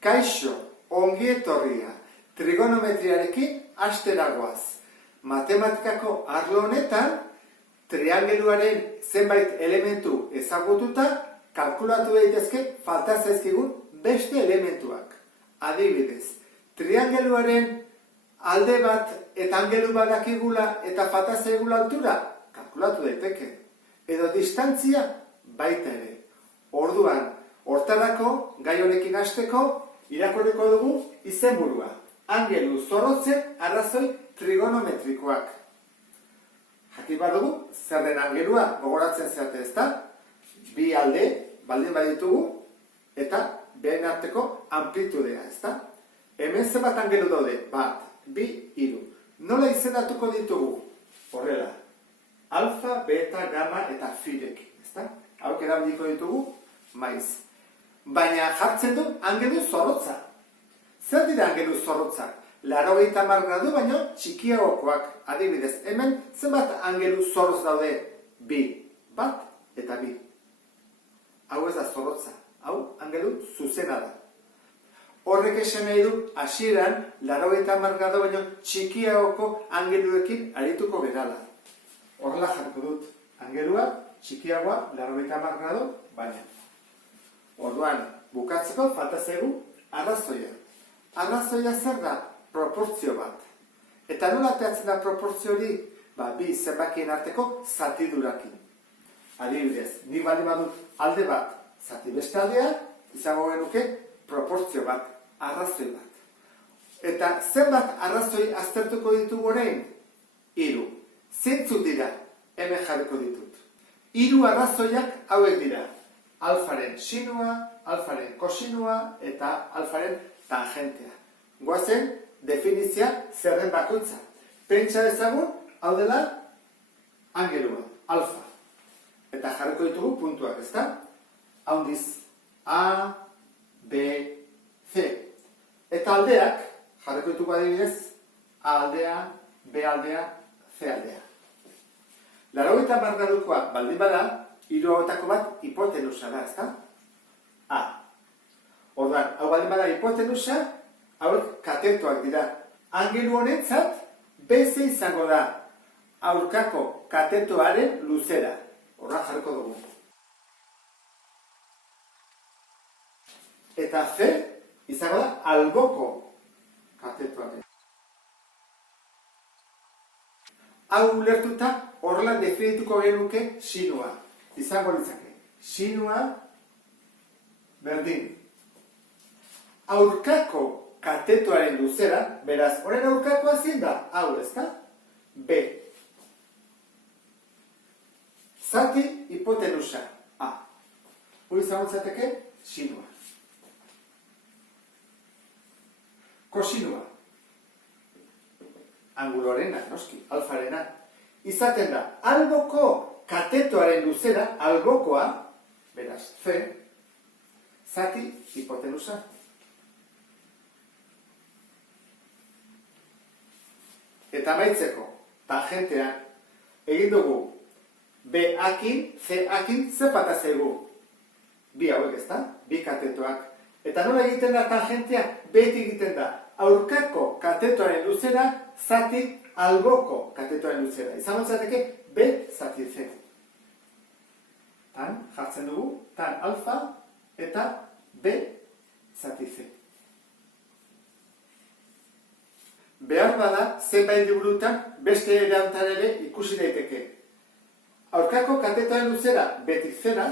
Kaixo, ongi etorria, trigonometriarekin hasteragoaz. Matematikako arlo honetan, triangeluaren zenbait elementu ezagututa, kalkulatu daitezke falta zaizkigun beste elementuak. Adibidez, triangeluaren alde bat eta angelu bat dakigula eta falta zaigula altura, kalkulatu daiteke. Edo distantzia baita ere. Orduan, hortarako, gai honekin hasteko, irakurriko dugu izenburua. Angelu zorrotzen arrazoi trigonometrikoak. Jakin badugu, zer den angelua gogoratzen zeate ezta? Bi alde, baldin baditugu, eta behin arteko amplitudea, ezta? Hemen zenbat angelu daude? Bat, bi, hiru. Nola izendatuko ditugu? Horrela. Alfa, beta, gamma eta firekin, ezta? Hauk erabiliko ditugu, maiz. Baina jartzen du angelu zorrotza. Zer dira angelu zorrotzak? 80 gradu baino txikiagokoak. Adibidez, hemen zenbat angelu zorrotz daude? Bi. Bat eta bi. Hau ez da zorrotza. Hau angelu zuzena da. Horrek esan nahi du hasieran 80 gradu baino txikiagoko angeluekin arituko gerala. Horrela jarriko dut. Angelua txikiagoa 80 gradu baina. Orduan, bukatzeko falta zaigu arrazoia. Arrazoia zer da? Proportzio bat. Eta nola ateratzen da proportzio hori? Bi zenbakien arteko zatidurakin. Adibidez, nik baldin badut alde bat, zati beste aldea, izango genuke proportzio bat, arrazoi bat. Eta zenbat arrazoi aztertuko ditugu orain? 3. Zeintzuk dira? Hemen jarriko ditut. 3 arrazoiak hauek dira. Alfaren sinua, alfaren kosinua eta alfaren tangentea. Goazen, definizia zerren bakoitza. Pentsa dezagun, hau dela, angelua, alfa. Eta jarriko ditugu puntuak, ezta? Haundiz, A, B, C. Eta aldeak, jarriko ditugu adibidez, A aldea, B aldea, C aldea. 80 gradukoa baldin bada, 3 hauetako bat hipotenusa da, ezta? A. Orduan, hau baldin bada hipotenusa, hauek katetoak dira. Angelu honentzat, BC izango da aurkako katetoaren luzera. Horra jarriko dugu. Eta C izango da alboko katetoaren. Hau ulertuta horrela definituko genuke sinua. Izango litzake. Sinua berdin. Aurkako katetoaren luzera, beraz, horren aurkakoa zein da? Hau, ezta? B. Zati hipotenusa. A. Hori izango litzateke sinua. Kosinua. Anguloarena, noski, alfarena. Izaten da, alboko katetoaren luzera, albokoa, beraz, C, zati hipotenusa. Eta amaitzeko, tangentean, egin dugu, B-akin, C-akin, ze falta zaigu? Bi hauek, ezta? Bi katetoak. Eta nola egiten da tangentea? Beti egiten da, aurkako katetoaren luzera, zati alboko katetoaren luzera. Izango zateke, B zati C. Tan jartzen dugu, tan alfa eta B zati C. Behar bada, zenbait liburutan beste erantzan ere ikusi daiteke. Aurkako katetoaren luzera, betik zera,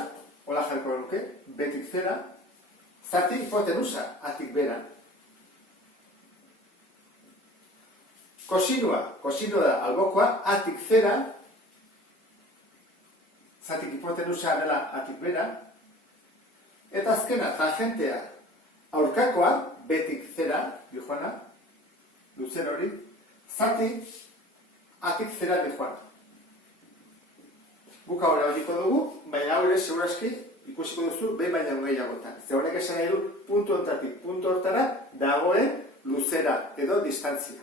hola jarriko nuke, betik zera, zati hipotenusa, atik bera. Kosinua da albokoa, atik zera, zatik hipotenusa dela atik bera, eta azkena, tangentea, aurkakoa, betik zera, dijoana, luzen hori, zati, atik zera dijoana. Buka hori aurriko dugu, baina hori segurazki ikusiko duzu behin baina gehiagotan. Ze honek esan nahi du, puntu honetatik puntu hortara dagoen luzera edo distantzia.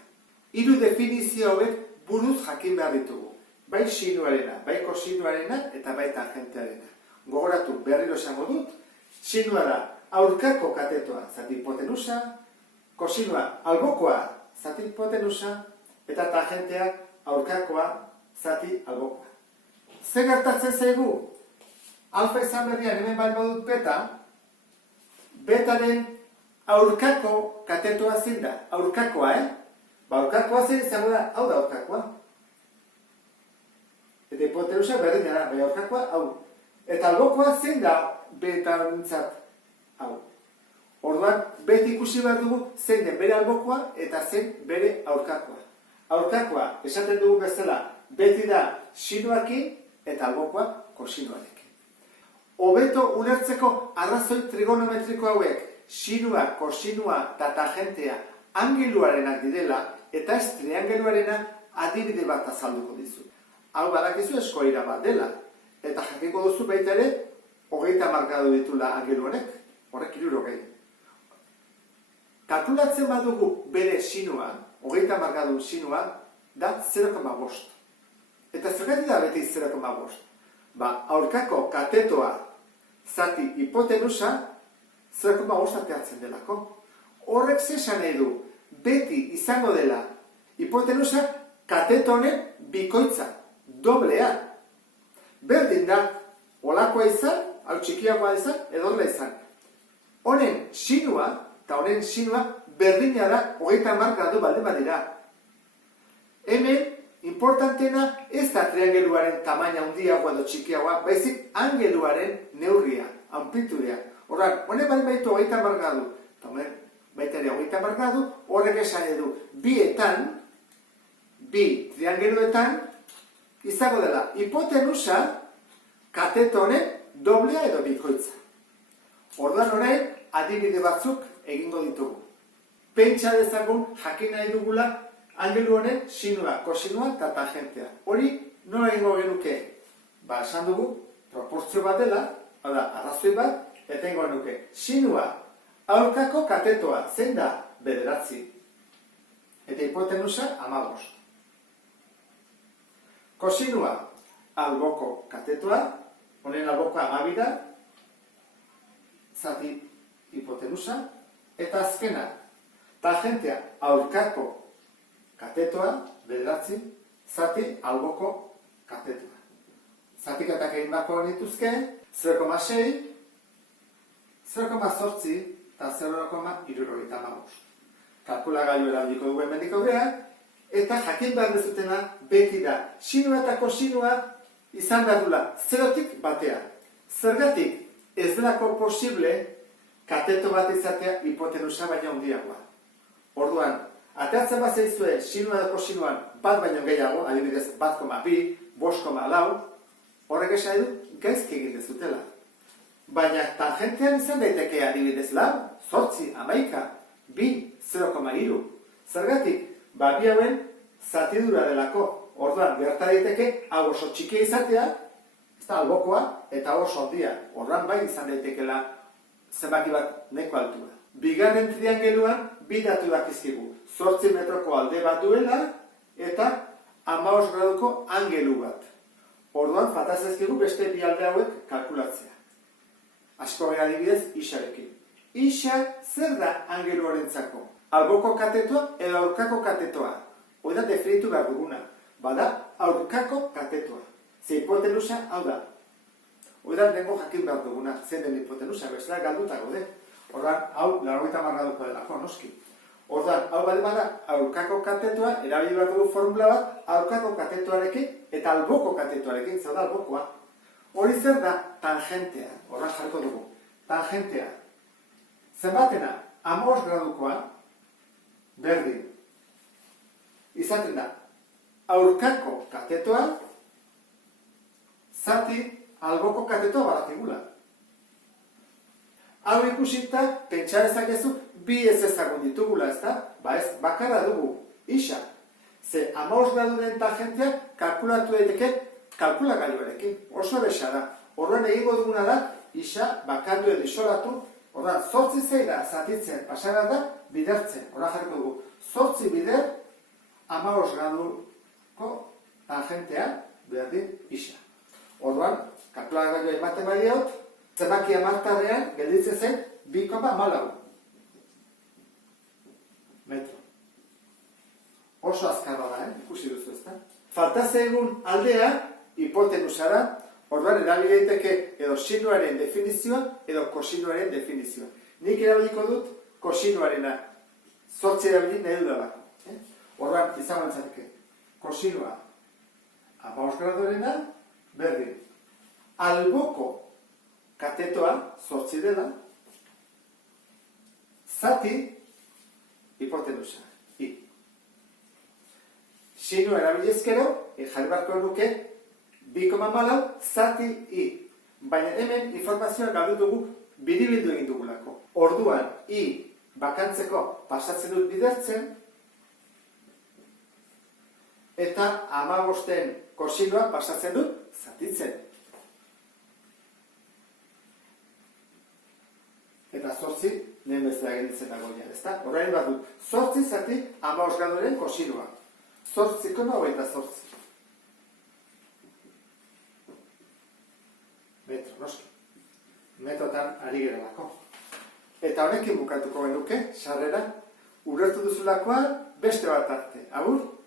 3 definizio hauek buruz jakin behar ditugu. Bai sinuarena, bai kosinuarena eta bai tangentearena. Gogoratu, berriro esango dut, sinua da aurkako katetoa, zati hipotenusa, kosinua albokoa, zati hipotenusa, eta tangentea aurkakoa, zati albokoa. Zer gertatzen zaigu? Alfa izan berrian hemen bali badut beta, betaren aurkako katetoa zein da? Aurkakoa, aurkakoa zein izango da, hau da aurkakoa. Eta hipotenusa berdin da, bai aurkakoa, hau. Eta albokoa zein da betarentzat, hau. Orduan, beti ikusi behar dugu zein den bere albokoa eta zein bere aurkakoa. Aurkakoa, esaten dugu bezala, beti da sinuakin eta albokoa kosinuarekin. Hobeto ulertzeko arrazoi trigonometriko hauek, sinua, kosinua eta tangentea angeluarenak direla eta ez triangeluarena adibide bat azalduko dizu. Hau badakizu eskoira bat dela, eta jakingo duzu baita ere 30 gradu ditula angelu honek, horrek 60. Kalkulatzen badugu bere sinua, 30 gradu sinua, da 0,5. Eta zergatik da beti 0,5? Aurkako katetoa zati hipotenusa 0,5 ateatzen delako. Horrek zesan nahi du, beti izango dela hipotenusa kateto honen bikoitza, doblea. Berdin da, olakoa izan, hau txikiagoa izan, edo horrela izan. Honen sinua, eta honen sinua berdina da 30 gradu baldin badira. Hemen, importantena ez da triangeluaren tamaina handiagoa edo txikiagoa, baizik angeluaren neurria, amplitudea. Horran, honek baldin baitu 30 gradu, eta honen baita ere 30 gradu, horrek esan edu, bi triangeluetan, izango dela hipotenusa kateto honen doblea edo bikoitza. Orduan orain, adibide batzuk egingo ditugu. Pentsa dezagun jakin nahi dugula angelu honen sinua, kosinua eta tangentea. Hori nola egingo genuke? Esan dugu, proportzio bat dela, arrazoi bat, eta egingo genuke. Sinua, aurkako katetoa, zein da? 9. Eta hipotenusa 15. Kosinua, alboko katetoa, honen albokoa 12 da, zati hipotenusa, eta azkena, tangentea, aurkako katetoa, 9, zati alboko katetoa. Zatikatak egin bako nituzke, 0,6, 0,8 eta 0,75. Kalkulagailu erabiliko dugu hemendik aurrean, eta jakin behar dezutena beti da. Sinua eta kosinua izan behar dula 0tik batean. Zergatik ez delako posible kateto bat izatea hipotenusa baina handiagoa. Orduan, ateatzen bat zaizue sinua eta kosinuan bat baino gehiago, adibidez 1,2, 5,4, horrek esan edu gaizki egin dezutela. Baina tangentean izan daiteke adibidez 4, 8, 11, 2, 0,3. Zergatik, bi hauen zatidura delako. Orduan, gerta daiteke hau oso txikia izatea, ez da albokoa, eta oso handia. Orduan bai izan daitekela zenbaki bat neko altua. Bigarren triangeluan, bi datu dakizkigu. 8 metroko alde bat duela, eta 15 graduko angelu bat. Orduan, fatazezkigu beste bi alde hauek kalkulatzea. Asko gara adibidez, isarekin. Isa zer da angeluarentzako? Alboko katetoa edo aurkako katetoa. Hoi da definitu behar duguna. Bada, aurkako katetoa. Ze hipotenusa, hau da. Hoi da, nengo jakin behar duguna. Zen den hipotenusa, bestela galduta gaude. Ordan, hau, 90 graduko delako, noski. Ordan, hau bada, aurkako katetoa, erabili behar dugu formula bat, aurkako katetoarekin eta alboko katetoarekin, zau da albokoa. Hori zer da tangentea, horra jarko dugu. Tangentea. Zenbatena, 15 gradukoa, berdin. Izaten da, aurkako katetoa, zati alboko katetoa badatigula. Hau ikusita, pentsa dezakezu, bi ez ezagun ditugula, ez da? Ez, bakarra dugu, isa. Ze 15 gradu den tangentea kalkulatu daiteke kalkulagailuarekin. Oso erresa da. Horren egingo duguna da, isa bakandu edo isolatu, horren 8 zeira zatitzen pasara da, bidertzen. Horren jarriko dugu, 8 bider, 15 graduko tangentea berdin isa. Orduan, kalkulagailua ematen badiot, zenbaki amartarrean gelditzen zen 2,4 metro. Oso azkarra da, ikusi duzu ezta? Falta zaigun aldea hipotenusara, orduan erabili daiteke edo sinuaren definizioa edo kosinuaren definizioa. Nik erabiliko dut kosinuarena, 8 erabili nahi dudalako. Orduan izango litzateke kosinua 15 gradurena berdin. Alboko katetoa 8 dela, zati hipotenusa, I. Sinua erabilizkero, jarri barko nuke 2,4 zati I. Baina hemen informazioa galdu dugu biribildu egin dugulako. Orduan, I bakantzeko pasatzen dut bidertzen, eta 15 kosinua pasatzen dut zatitzen. Eta 8 lehen bezala gelditzen dagoia, ezta? Orain bat dut, 8 zati 15 graduren kosinua. 8,28 metro, noski. Metrotan ari gerelako. Eta honekin bukatuko genuke, sarrera, ulertu duzulakoa beste bat arte. Agur!